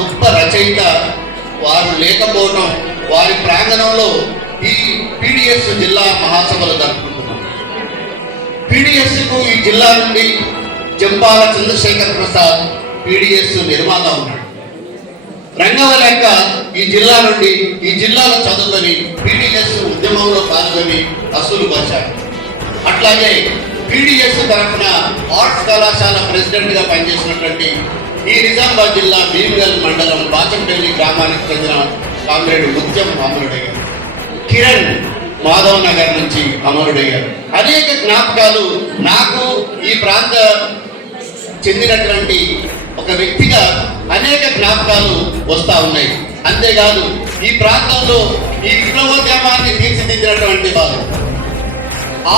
గొప్ప రచయిత వారు లేకపోవడం, వారి ప్రాంగణంలో ఈ PDS జిల్లా మహాసభలు జరుపుకుంటున్నాం. PDSకు ఈ జిల్లా నుండి జంపాల చంద్రశేఖర్ ప్రసాద్ PDS నిర్మాత ఉన్నాడు. రంగవలెక్క ఈ జిల్లా నుండి ఈ జిల్లాలో చదువుకొని PDS ఉద్యమంలో పాల్గొని అసలు వచ్చాడు. అట్లాగే PDS తరఫున ఆర్ట్స్ కళాశాల ప్రెసిడెంట్గా పనిచేసినటువంటి ఈ నిజామాబాద్ జిల్లా భీమగల్ మండలం బాచంపల్లి గ్రామానికి చెందిన కామ్రేడ్ ముత్యం అమరుడయ్యారు. కిరణ్ మాధవ్ నగర్ నుంచి అమరుడయ్యారు. అనేక జ్ఞాపకాలు నాకు ఈ ప్రాంత చెందినటువంటి ఒక వ్యక్తిగా అనేక జ్ఞాపకాలు వస్తూ ఉన్నాయి. అంతేకాదు ఈ ప్రాంతంలో ఈ విప్లవోద్యమాన్ని తీర్చిదిద్దినటువంటి వారు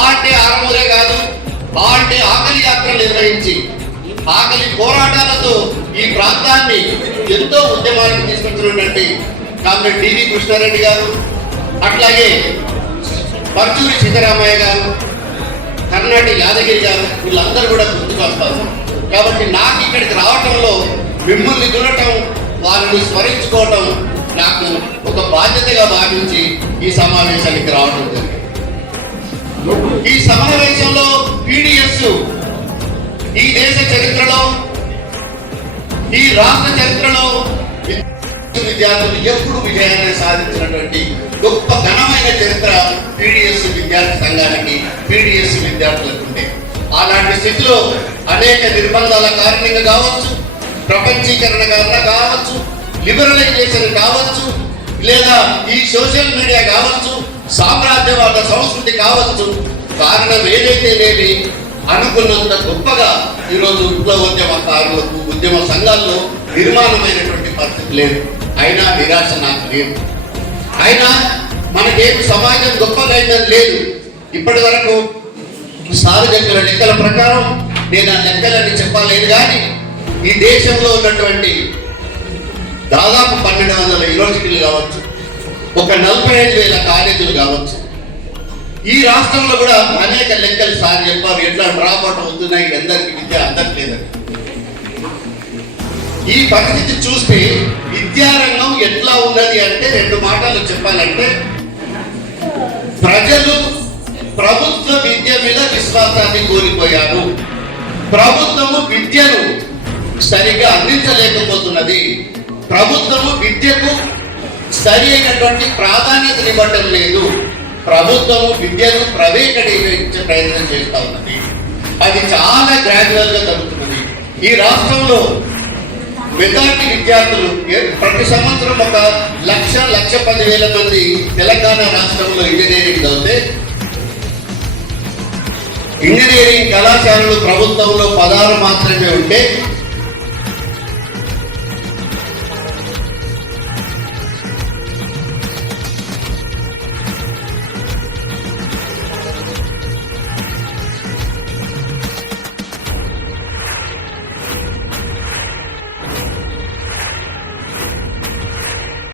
అంటే ఆరమూరే కాదు, అంటే ఆకలి యాత్రలు నిర్వహించి ఆకలి పోరాటాలతో ఈ ప్రాంతాన్ని ఎంతో ఉద్యమానికి తీసుకొచ్చినటువంటి కామ్రేడ్ DV కృష్ణారెడ్డి గారు, అట్లాగే పర్చూరి సీతారామయ్య గారు, కర్ణాటి యాదగిరి గారు, వీళ్ళందరూ కూడా గుర్తుకొస్తారు. కాబట్టి నాకు ఇక్కడికి రావటంలో మిమ్మల్ని చూడటం, వారిని స్మరించుకోవటం నాకు ఒక బాధ్యతగా భావించి ఈ సమావేశానికి రావడం జరిగింది. ఈ సమావేశంలో PDS ఈ దేశ చరిత్రలో, ఈ రాష్ట్ర చరిత్రలో విద్యార్థులు ఎప్పుడు విజయాన్ని సాధించినటువంటి గొప్ప ఘనమైన చరిత్ర PDS విద్యార్థి సంఘానికి, PDS విద్యార్థులకు ఉండే. అలాంటి స్థితిలో అనేక నిర్బంధాల కారణంగా కావచ్చు, ప్రపంచీకరణ కారణంగా కావచ్చు, లిబరలైజేషన్ కావచ్చు, లేదా ఈ సోషల్ మీడియా కావచ్చు, సామ్రాజ్యవాద సంస్కృతి కావచ్చు, కారణం ఏదైతేనేమి అనుకున్నంత గొప్పగా ఈరోజు విప్లవోద్యమకారులకు, ఉద్యమ సంఘాల్లో నిర్మాణమైనటువంటి పరిస్థితి లేదు. అయినా నిరాశ నాకు లేదు. అయినా మనకేమి సమాజం గొప్పగా అయిందని లేదు. ఇప్పటి వరకు సారు చెప్పిన లెక్కల ప్రకారం నేను ఆ లెక్కలని చెప్పలేదు, కానీ ఈ దేశంలో ఉన్నటువంటి దాదాపు 1200 యూనివర్సిటీలు కావచ్చు, ఒక 45,000 కాలేజీలు కావచ్చు, ఈ రాష్ట్రంలో కూడా అనేక లెక్కలు సార్ చెప్పారు. ఎట్లా డ్రాప్ అవుట్ అవుతున్నాయి, అందరికీ విద్య అందట్లేదని. ఈ పరిస్థితి చూస్తే విద్యారంగం ఎట్లా ఉన్నది అంటే 2 మాటలు చెప్పాలంటే, ప్రజలు ప్రభుత్వ విద్య మీద విశ్వాసాన్ని కోల్పోయారు. ప్రభుత్వము విద్యను సరిగా అందించలేకపోతున్నది. ప్రభుత్వము విద్యకు సరి అయినటువంటి ప్రాధాన్యతనివ్వటం లేదు. ప్రభుత్వము విద్యను ప్రైవేటీకరించే ప్రయత్నం చేస్తూ ఉన్నది. అది చాలా గ్రాడ్యువల్గా జరుగుతున్నది. ఈ రాష్ట్రంలో మెజార్టీ విద్యార్థులు ప్రతి సంవత్సరం 1,10,10,000 మంది తెలంగాణ రాష్ట్రంలో ఇంజనీరింగ్ చదివితే, ఇంజనీరింగ్ కళాశాలలు ప్రభుత్వంలో 16 మాత్రమే ఉంటే